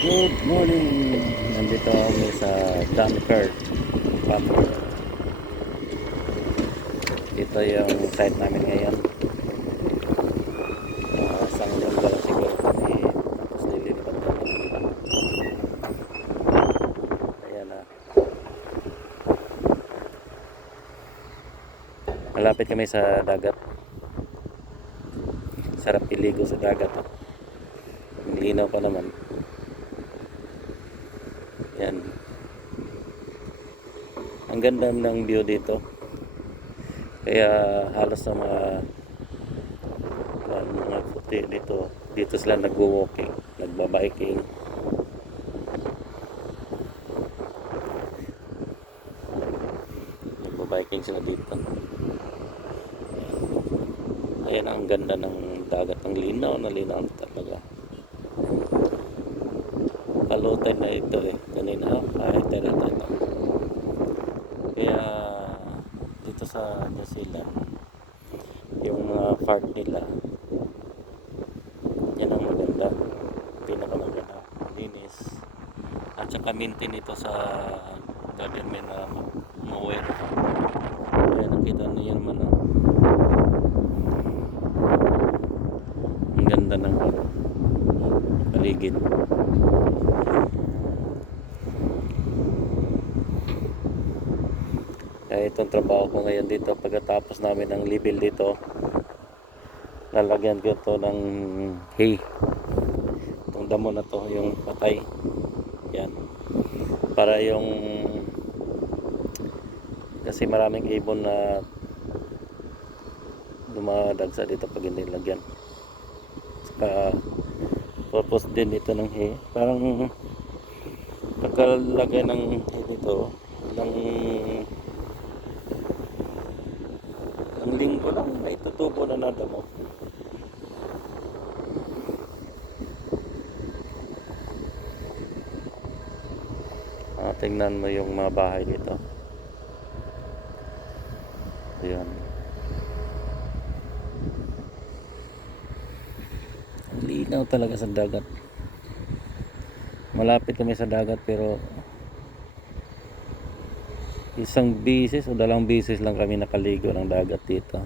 Good morning! Nandito kami sa Dunkirk, Batangas. Dito yung site namin ngayon. Isang linggo lang siguro kami, tapos nililipat kami ng iba. Ayan na. Malapit kami sa dagat. Sarap iligo sa dagat. Linaw pa naman. Yan. Ang ganda ng view dito. Kaya halos sa mga puti dito sila nagwo-walking, nagba-biking. Nagba-biking sila dito. Ayan ang ganda ng dagat, ang linaw na linaw talaga. Kalutay na ito kanina kahit ito. Kaya dito sa New Zealand yung mga park nila yan ang maganda, pinakamaganda, linis at saka maintain ito sa government na maware. Kaya nakita niyo naman ang ganda ng paligid. Kaya itong trabaho ko ngayon dito, pagkatapos namin ng level dito, lalagyan ko ito ng hay. Itong damo na to, yung patay. Yan. Para yung kasi maraming ibon na dumadagsa dito pag hindi lagyan. Saka purpose din ito ng hay. Parang pagkalagay ng hay dito, ng ang linggo lang may tutubo na nadamo. Tingnan mo yung mga bahay dito. Ayan. Ang linaw talaga sa dagat. Malapit kami sa dagat pero isang bisis o dalawang bisis lang kami nakaligo ng dagat dito.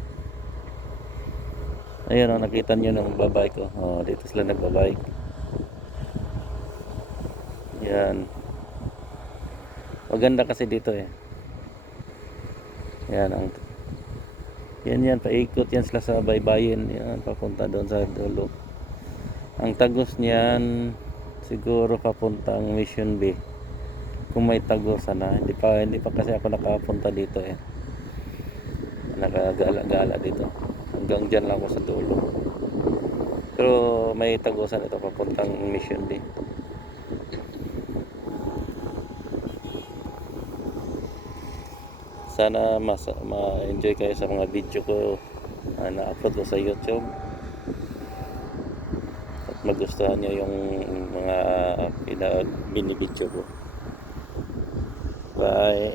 Ayan nakita nyo ng babike ko. Dito sila nagbabike. Yan. Maganda kasi dito Yan yan paikot yan sila sa baybayin. Yan papunta doon sa dulo. Ang tagos niyan siguro papuntang Mission Bay. Kung may tagos sana. Hindi pa kasi ako nakapunta dito Nakagala-gala dito. Hanggang dyan lang ako sa dulo. Pero may tagusan ito papuntang Mission Bay. Sana ma-enjoy kayo sa mga video ko na-upload ko sa YouTube. At magustuhan nyo yung mga binibidyo ko. Bye.